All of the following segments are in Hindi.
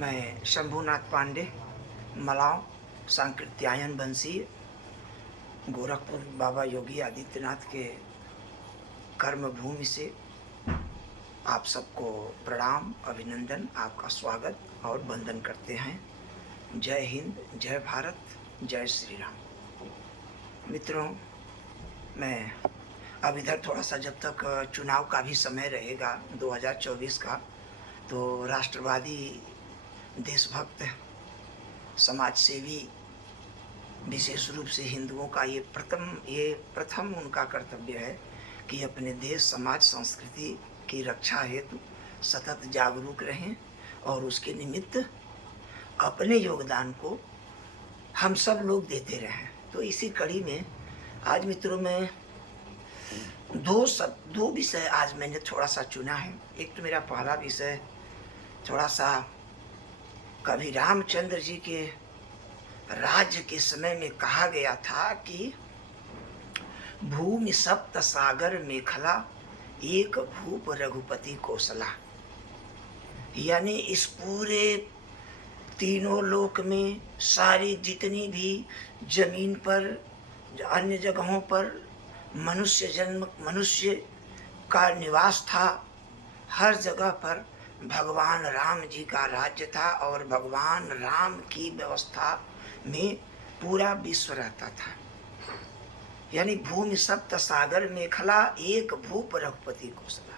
मैं शंभूनाथ पांडे, मलाव सांकृत्यायन बंसी, गोरखपुर बाबा योगी आदित्यनाथ के कर्म भूमि से आप सबको प्रणाम, अभिनंदन, आपका स्वागत और वंदन करते हैं। जय हिंद, जय भारत, जय श्री राम। मित्रों, मैं अब इधर थोड़ा सा जब तक चुनाव का भी समय रहेगा 2024 का, तो राष्ट्रवादी, देशभक्त, समाज सेवी, विशेष रूप से हिंदुओं का ये प्रथम उनका कर्तव्य है कि अपने देश, समाज, संस्कृति की रक्षा हेतु सतत जागरूक रहें और उसके निमित्त अपने योगदान को हम सब लोग देते रहें। तो इसी कड़ी में आज मित्रों में दो विषय आज मैंने थोड़ा सा चुना है। एक तो मेरा पहला विषय थोड़ा सा कभी रामचंद्र जी के राज्य के समय में कहा गया था कि भूमि सप्त सागर मेखला, एक भूप रघुपति कौशला। यानी इस पूरे तीनों लोक में सारी जितनी भी जमीन पर, अन्य जगहों पर मनुष्य का निवास था, हर जगह पर भगवान राम जी का राज्य था और भगवान राम की व्यवस्था में पूरा विश्व रहता था। यानी भूमि सप्त सागर मेखला, एक भूप रघुपति कौशला।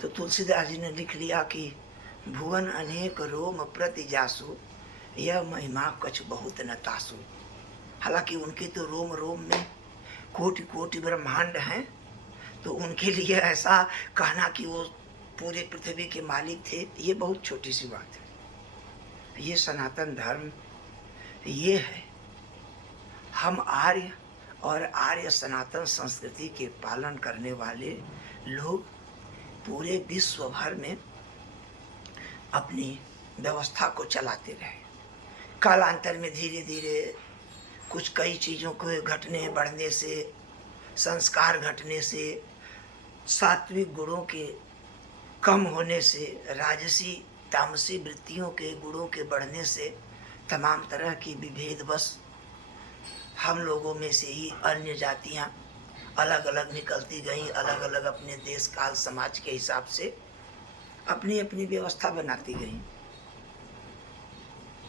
तो तुलसीदास जी ने लिख लिया कि भुवन अनेक रोम प्रति जासु, यह महिमा कछ बहुत न तासु। हालांकि उनके तो रोम रोम में कोटि कोटि ब्रह्मांड हैं, तो उनके लिए ऐसा कहना कि वो पूरे पृथ्वी के मालिक थे, ये बहुत छोटी सी बात है। ये सनातन धर्म ये है। हम आर्य और आर्य सनातन संस्कृति के पालन करने वाले लोग पूरे विश्व भर में अपनी व्यवस्था को चलाते रहे। कालांतर में धीरे धीरे कुछ कई चीज़ों को घटने बढ़ने से, संस्कार घटने से, सात्विक गुणों के कम होने से, राजसी तामसी वृत्तियों के गुणों के बढ़ने से, तमाम तरह की विभेदवश हम लोगों में से ही अन्य जातियां अलग अलग निकलती गईं, अलग अलग अपने देश काल समाज के हिसाब से अपनी अपनी व्यवस्था बनाती गईं।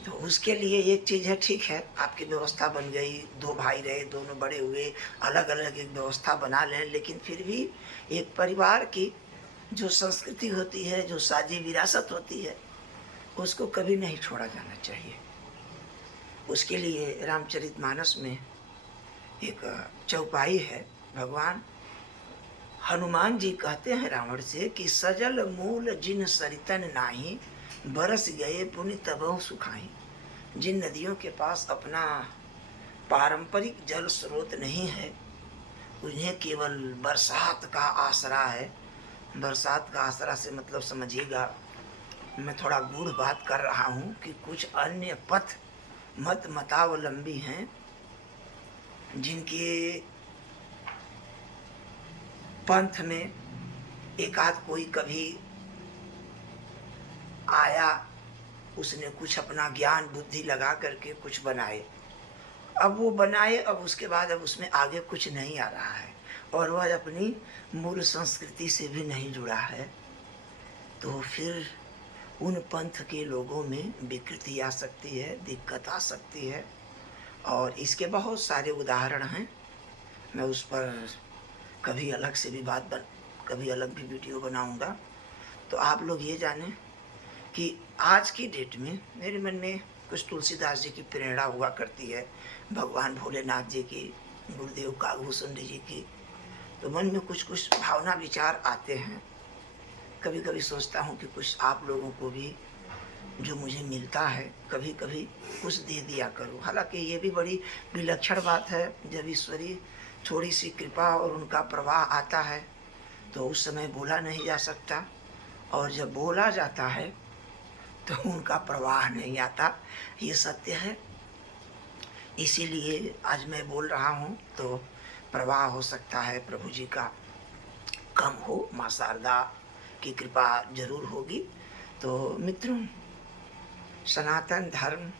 तो उसके लिए एक चीज़ है, ठीक है, आपकी व्यवस्था बन गई, दो भाई रहे, दोनों बड़े हुए, अलग अलग एक व्यवस्था बना लें, लेकिन फिर भी एक परिवार की जो संस्कृति होती है, जो साझी विरासत होती है, उसको कभी नहीं छोड़ा जाना चाहिए। उसके लिए रामचरितमानस में एक चौपाई है। भगवान हनुमान जी कहते हैं रावण से कि सजल मूल जिन सरितन नाही, बरस गए पुण्य तबहु सुखाई। जिन नदियों के पास अपना पारंपरिक जल स्रोत नहीं है, उन्हें केवल बरसात का आसरा है। बरसात का आसरा से मतलब समझिएगा, मैं थोड़ा गूढ़ बात कर रहा हूँ कि कुछ अन्य पथ मतावलंबी हैं जिनके पंथ में एकाध कोई कभी आया, उसने कुछ अपना ज्ञान बुद्धि लगा करके कुछ बनाए। अब वो बनाए, अब उसके बाद अब उसमें आगे कुछ नहीं आ रहा है और वह अपनी मूल संस्कृति से भी नहीं जुड़ा है, तो फिर उन पंथ के लोगों में विकृति आ सकती है, दिक्कत आ सकती है। और इसके बहुत सारे उदाहरण हैं। मैं उस पर कभी अलग से भी कभी अलग भी वीडियो बनाऊंगा। तो आप लोग ये जानें कि आज की डेट में मेरे मन में कुछ तुलसीदास जी की प्रेरणा हुआ करती है, भगवान भोलेनाथ जी की, गुरुदेव कागभूषण जी की। तो मन में कुछ कुछ भावना विचार आते हैं। कभी कभी सोचता हूँ कि कुछ आप लोगों को भी जो मुझे मिलता है कभी कभी कुछ दे दिया करो। हालांकि ये भी बड़ी विलक्षण बात है, जब ईश्वरीय थोड़ी सी कृपा और उनका प्रवाह आता है तो उस समय बोला नहीं जा सकता, और जब बोला जाता है तो उनका प्रवाह नहीं आता। ये सत्य है। इसीलिए आज मैं बोल रहा हूँ तो प्रवाह हो सकता है प्रभु जी का कम हो, माँ शारदा की कृपा जरूर होगी। तो मित्रों, सनातन धर्म,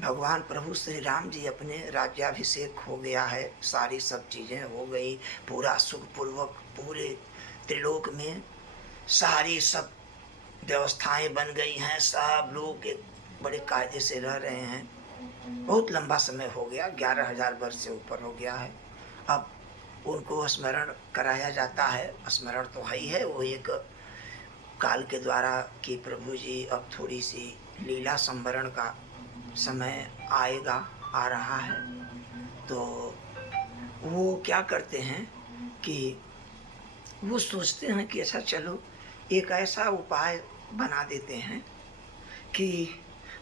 भगवान प्रभु श्री राम जी अपने राज्याभिषेक हो गया है, सारी सब चीज़ें हो गई, पूरा सुखपूर्वक पूरे त्रिलोक में सारी सब व्यवस्थाएं बन गई हैं, सब लोग एक बड़े कायदे से रह रहे हैं। बहुत लंबा समय हो गया, 11,000 वर्ष से ऊपर हो गया है। अब उनको स्मरण कराया जाता है, स्मरण तो है ही है, वो एक काल के द्वारा कि प्रभु जी अब थोड़ी सी लीला संवरण का समय आएगा, आ रहा है। तो वो क्या करते हैं कि वो सोचते हैं कि अच्छा चलो एक ऐसा उपाय बना देते हैं कि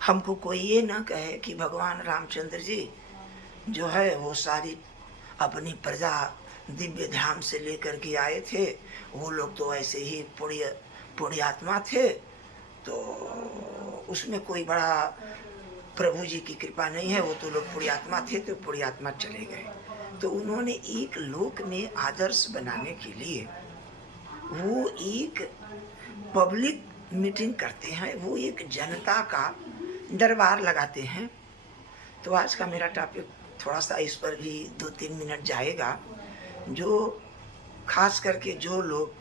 हमको कोई ये ना कहे कि भगवान रामचंद्र जी जो है वो सारी अपनी प्रजा दिव्य धाम से लेकर के आए थे, वो लोग तो ऐसे ही पुण्यात्मा थे, तो उसमें कोई बड़ा प्रभु जी की कृपा नहीं है, वो तो लोग पुण्यात्मा थे तो पुण्यात्मा चले गए। तो उन्होंने एक लोक में आदर्श बनाने के लिए वो एक पब्लिक मीटिंग करते हैं, वो एक जनता का दरबार लगाते हैं। तो आज का मेरा टॉपिक थोड़ा सा इस पर भी 2-3 मिनट जाएगा। जो खास करके जो लोग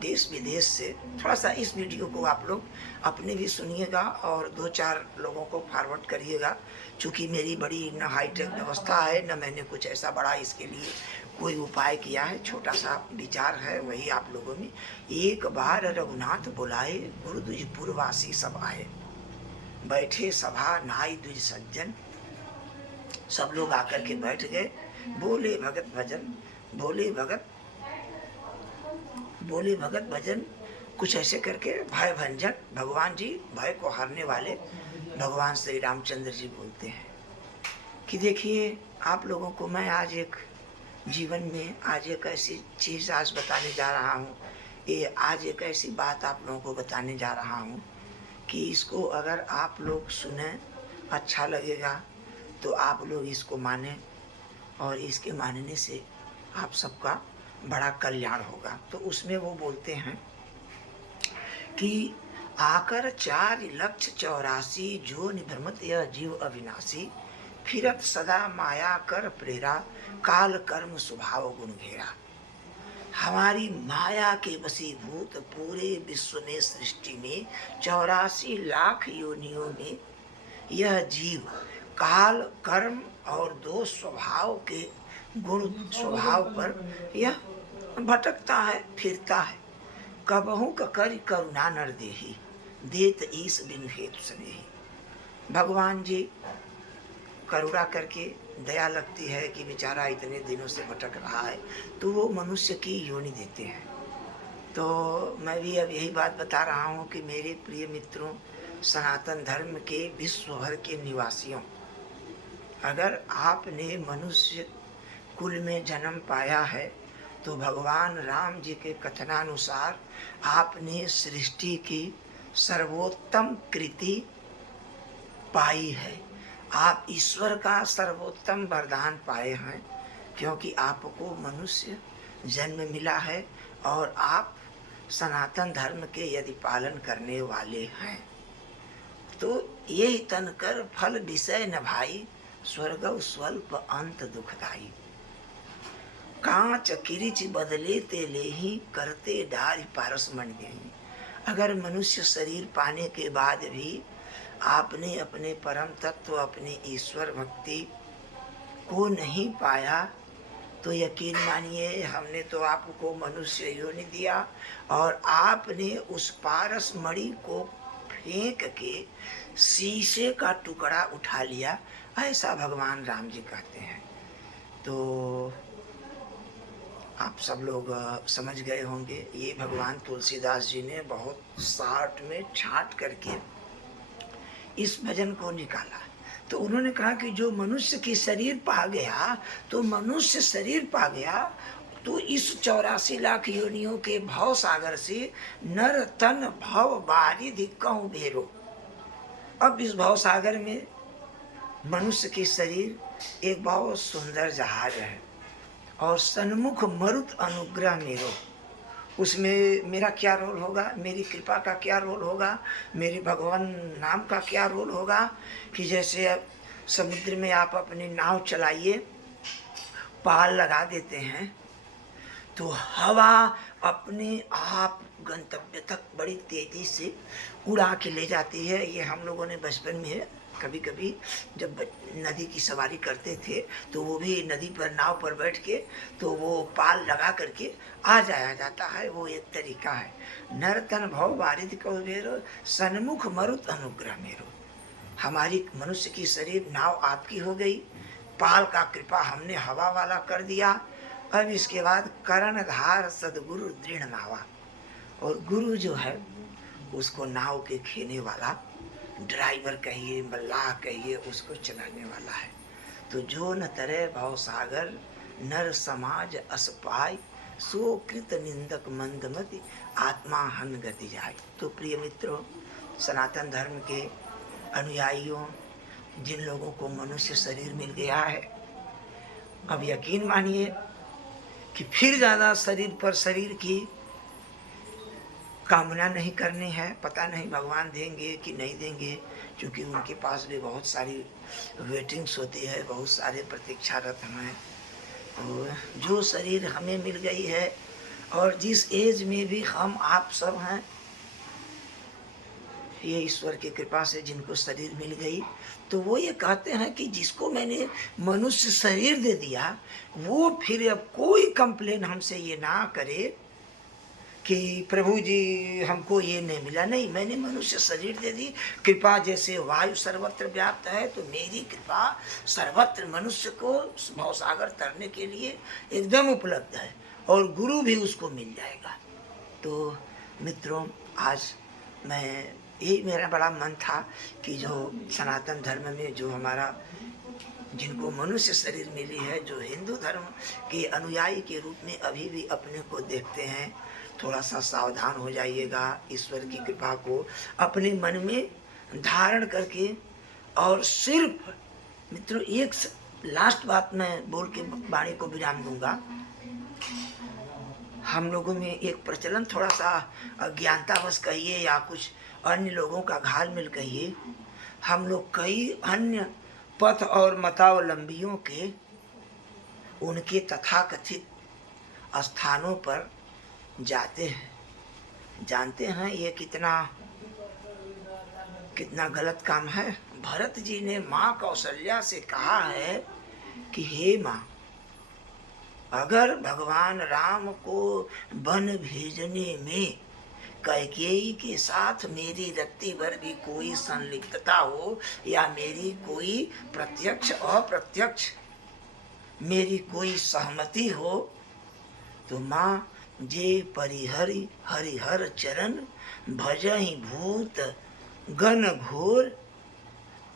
देश विदेश से, थोड़ा सा इस वीडियो को आप लोग अपने भी सुनिएगा और 2-4 लोगों को फॉरवर्ड करिएगा। चूँकि मेरी बड़ी न हाईटेक व्यवस्था है, न मैंने कुछ ऐसा बड़ा इसके लिए कोई उपाय किया है, छोटा सा विचार है वही आप लोगों में। एक बार रघुनाथ बुलाए, गुरु द्विज पुरवासी सब आए, बैठे सभा नाई द्विज सज्जन। सब लोग आकर के बैठ गए, बोले भगत भजन, बोले भगत भजन, कुछ ऐसे करके भय भंजन, भगवान जी भय को हारने वाले भगवान श्री रामचंद्र जी बोलते हैं कि देखिए आप लोगों को मैं आज एक जीवन में आज एक ऐसी चीज़ आज बताने जा रहा हूँ, ये आज एक ऐसी बात आप लोगों को बताने जा रहा हूँ कि इसको अगर आप लोग सुने अच्छा लगेगा तो आप लोग इसको माने और इसके मानने से आप सबका बड़ा कल्याण होगा। तो उसमें वो बोलते हैं कि आकर 4,84,00,000 जो निभ्रमत यह जीव अविनाशी, फिरत सदा माया कर प्रेरा, काल कर्म स्वभाव गुण घेरा। हमारी माया के वशीभूत पूरे विश्व में, सृष्टि में 84 लाख योनियों में यह जीव काल कर्म और 2 स्वभाव के गुण स्वभाव पर यह भटकता है, फिरता है। कबहू कर करुणा नर देही, देत ईस बिन हेतु स्नेही। भगवान जी करुणा करके दया लगती है कि बेचारा इतने दिनों से भटक रहा है, तो वो मनुष्य की योनि देते हैं। तो मैं भी अब यही बात बता रहा हूँ कि मेरे प्रिय मित्रों, सनातन धर्म के विश्व भर के निवासियों, अगर आपने मनुष्य कुल में जन्म पाया है तो भगवान राम जी के कथनानुसार आपने सृष्टि की सर्वोत्तम कृति पाई है। आप ईश्वर का सर्वोत्तम वरदान पाए हैं, क्योंकि आपको मनुष्य जन्म मिला है और आप सनातन धर्म के यदि पालन करने वाले हैं। तो ये तन कर फल विषय न भाई, स्वर्ग स्वल्प अंत दुखदाई। कांच किरिच बदले ते लेही, करते डारि पारस मन गई। अगर मनुष्य शरीर पाने के बाद भी आपने अपने परम तत्व, अपने ईश्वर भक्ति को नहीं पाया तो यकीन मानिए हमने तो आपको मनुष्य योनि दिया और आपने उस पारस मणि को फेंक के शीशे का टुकड़ा उठा लिया, ऐसा भगवान राम जी कहते हैं। तो आप सब लोग समझ गए होंगे, ये भगवान तुलसीदास जी ने बहुत शार्ट में छांट करके इस भजन को निकाला। तो उन्होंने कहा कि जो मनुष्य की शरीर पा गया, तो मनुष्य शरीर पा गया तो इस 84 लाख योनियों के भव सागर से नर तन भव बारिधि कहूँ भेरो। अब इस भव सागर में मनुष्य की शरीर एक बहुत सुंदर जहाज है और सन्मुख मरुत अनुग्रह मेरो। उसमें मेरा क्या रोल होगा, मेरी कृपा का क्या रोल होगा, मेरे भगवान नाम का क्या रोल होगा। कि जैसे अब समुद्र में आप अपनी नाव चलाइए, पाल लगा देते हैं तो हवा अपने आप गंतव्य तक बड़ी तेजी से उड़ा के ले जाती है। ये हम लोगों ने बचपन में कभी कभी जब नदी की सवारी करते थे तो वो भी नदी पर नाव पर बैठ के तो वो पाल लगा करके आ जाया जाता है। वो एक तरीका है। नरतन भव वारिद कौबेरो सन्मुख मरुत अनुग्रह मेरो। हमारी मनुष्य की शरीर नाव आपकी हो गई, पाल का कृपा हमने हवा वाला कर दिया। अब इसके बाद कर्णधार सदगुरु दृढ़ नावा, और गुरु जो है उसको नाव के खेने वाला, ड्राइवर कहिए मल्लाह कहिए, उसको चलाने वाला है। तो जो न तरे भव सागर नर समाज अस पाय, सो कृत निंदक मंदमति आत्मा हन गति जाय। तो प्रिय मित्रों, सनातन धर्म के अनुयायियों, जिन लोगों को मनुष्य शरीर मिल गया है, अब यकीन मानिए कि फिर ज़्यादा शरीर पर शरीर की कामना नहीं करनी है। पता नहीं भगवान देंगे कि नहीं देंगे, क्योंकि उनके पास भी बहुत सारी वेटिंग्स होती है, बहुत सारे प्रतीक्षारत हैं। और जो शरीर हमें मिल गई है और जिस एज में भी हम आप सब हैं, ये ईश्वर की कृपा से जिनको शरीर मिल गई, तो वो ये कहते हैं कि जिसको मैंने मनुष्य शरीर दे दिया वो फिर अब कोई कंप्लेन हमसे ये ना करे कि प्रभु जी हमको ये नहीं मिला। नहीं, मैंने मनुष्य शरीर दे दी। कृपा जैसे वायु सर्वत्र व्याप्त है, तो मेरी कृपा सर्वत्र मनुष्य को भवसागर तरने के लिए एकदम उपलब्ध है, और गुरु भी उसको मिल जाएगा। तो मित्रों, आज मैं यही मेरा बड़ा मन था कि जो सनातन धर्म में जो हमारा जिनको मनुष्य शरीर मिली है, जो हिंदू धर्म के अनुयायी के रूप में अभी भी अपने को देखते हैं, थोड़ा सा सावधान हो जाइएगा। ईश्वर की कृपा को अपने मन में धारण करके, और सिर्फ मित्रों एक लास्ट बात मैं बोल के वाणी को विराम दूंगा। हम लोगों में एक प्रचलन, थोड़ा सा अज्ञानतावश कहिए या कुछ अन्य लोगों का घालमेल कहिए, हम लोग कई अन्य पथ और मतावलंबियों के उनके तथाकथित स्थानों पर जाते हैं। जानते हैं ये कितना गलत काम है। भरत जी ने माँ कौशल्या से कहा है कि हे माँ, अगर भगवान राम को वन भेजने में कैकेयी के साथ मेरी रत्ती भर भी कोई संलिप्तता हो, या मेरी कोई प्रत्यक्ष अप्रत्यक्ष मेरी कोई सहमति हो, तो माँ जे परिहरि हरिहर चरण भजहि भूत गण घोर,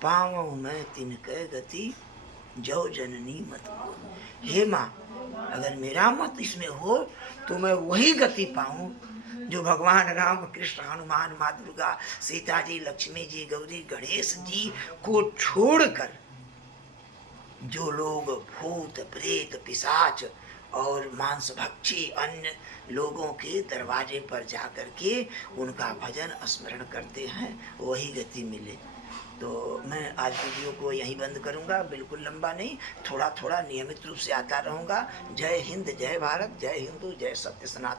पावौ मैं तिनकै गति जो जननी मत बोल। हे माँ, अगर मेरा मत इसमें हो तो मैं वही गति पाऊं जो भगवान राम कृष्ण हनुमान माँ दुर्गा सीता जी लक्ष्मी जी गौरी गणेश जी को छोड़कर जो लोग भूत प्रेत पिशाच और मांस भक्षी अन्य लोगों के दरवाजे पर जाकर के उनका भजन स्मरण करते हैं, वही गति मिले। तो मैं आज वीडियो को यहीं बंद करूंगा, बिल्कुल लंबा नहीं, थोड़ा थोड़ा नियमित रूप से आता रहूंगा। जय हिंद, जय भारत, जय हिंदू, जय सत्य सनातन।